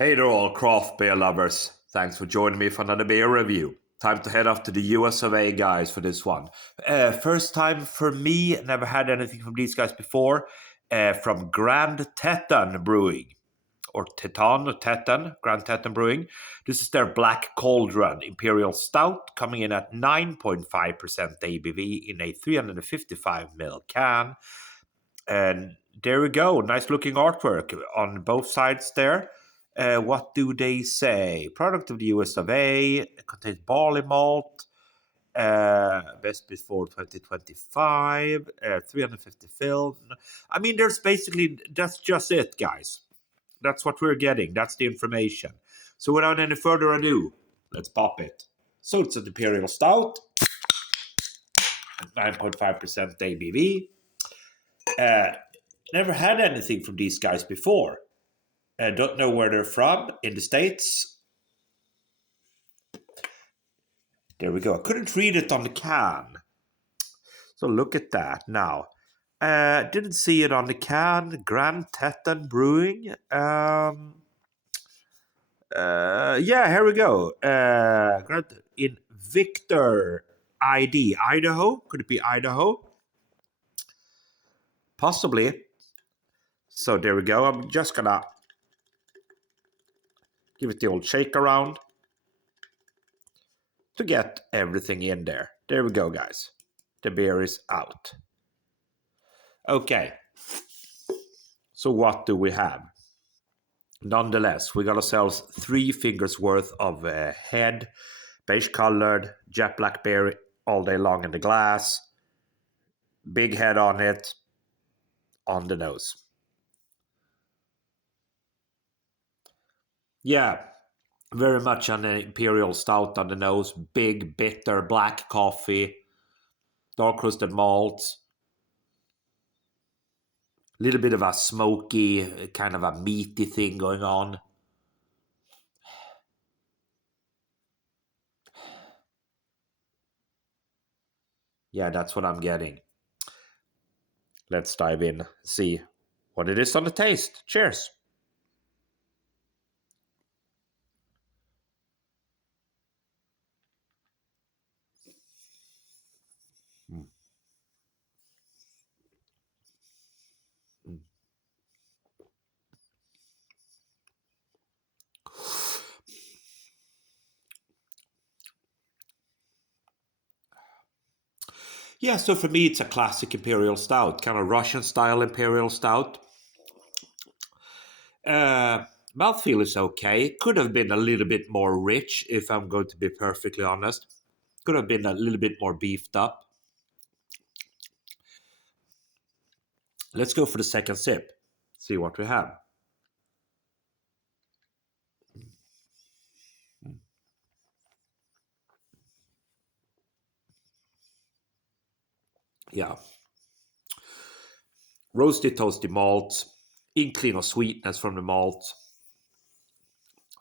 Hey there, all craft beer lovers. Thanks for joining me for another beer review. Time to head off to the US of A, guys, for this one. First time for me, never had anything from these guys before. From Grand Teton Brewing, or Teton, Grand Teton Brewing. This is their Black Cauldron Imperial Stout, coming in at 9.5% ABV in a 355ml can. And there we go, nice looking artwork on both sides there. What do they say? Product of the US of A. It contains barley malt. Best before 2025. 350 film. I mean, that's just it, guys. That's what we're getting. That's the information. So without any further ado, let's pop it. So it's an Imperial Stout. 9.5% ABV. Never had anything from these guys before. Don't know where they're from in the States. There we go. I couldn't read it on the can. So look at that now. Didn't see it on the can. Grand Teton Brewing. Yeah, here we go. In Victor ID. Idaho? Could it be Idaho? Possibly. So there we go. I'm just gonna give it the old shake around to get everything in there. There we go, guys. The beer is out. Okay. So what do we have? Nonetheless, we got ourselves 3 fingers worth of head, beige colored, jet black beer all day long in the glass. Big head on it, on the nose. Yeah, very much an Imperial Stout on the nose. Big, bitter, black coffee, dark roasted malts. A little bit of a smoky, kind of a meaty thing going on. Yeah, that's what I'm getting. Let's dive in, see what it is on the taste. Cheers. Yeah, so for me, it's a classic Imperial Stout, kind of Russian-style Imperial Stout. Mouthfeel is okay. Could have been a little bit more rich, if I'm going to be perfectly honest. Could have been a little bit more beefed up. Let's go for the second sip. See what we have. Yeah. Roasty, toasty malts. Inkling of sweetness from the malt.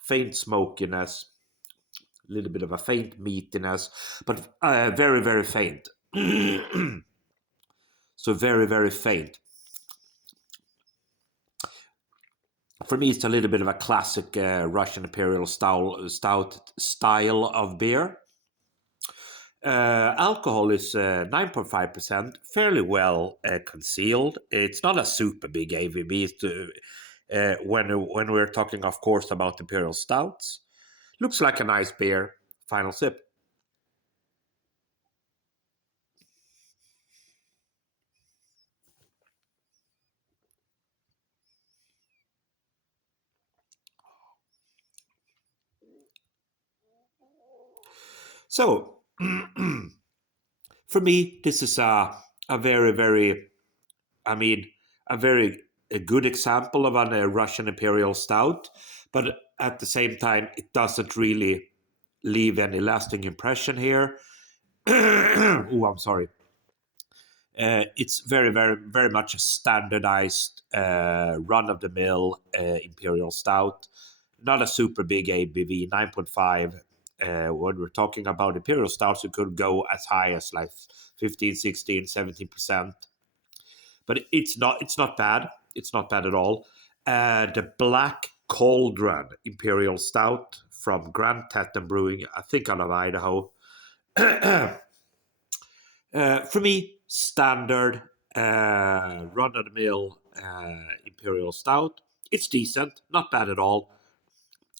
Faint smokiness. A little bit of a faint meatiness. But very, very faint. So very, very faint. For me, it's a little bit of a classic Russian Imperial Stout style of beer. Alcohol is 9.5%, fairly well concealed. It's not a super big ABV when we're talking, of course, about Imperial Stouts. Looks like a nice beer. Final sip. So, for me, this is a very, very, a good example of a Russian Imperial Stout, but at the same time, it doesn't really leave any lasting impression here. Oh, I'm sorry. It's very, very, very much a standardized run-of-the-mill Imperial Stout. Not a super big ABV, 9.5. When we're talking about Imperial Stouts, you could go as high as like 15, 16, 17%. But it's not bad. It's not bad at all. The black Cauldron Imperial Stout from Grand Teton Brewing, I think out of Idaho. For me, standard run-of-the-mill Imperial Stout. It's decent, not bad at all,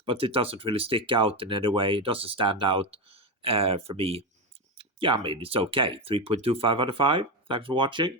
but it doesn't really stick out in any way. It doesn't stand out for me. Yeah, I mean, it's okay. 3.25 out of 5. Thanks for watching.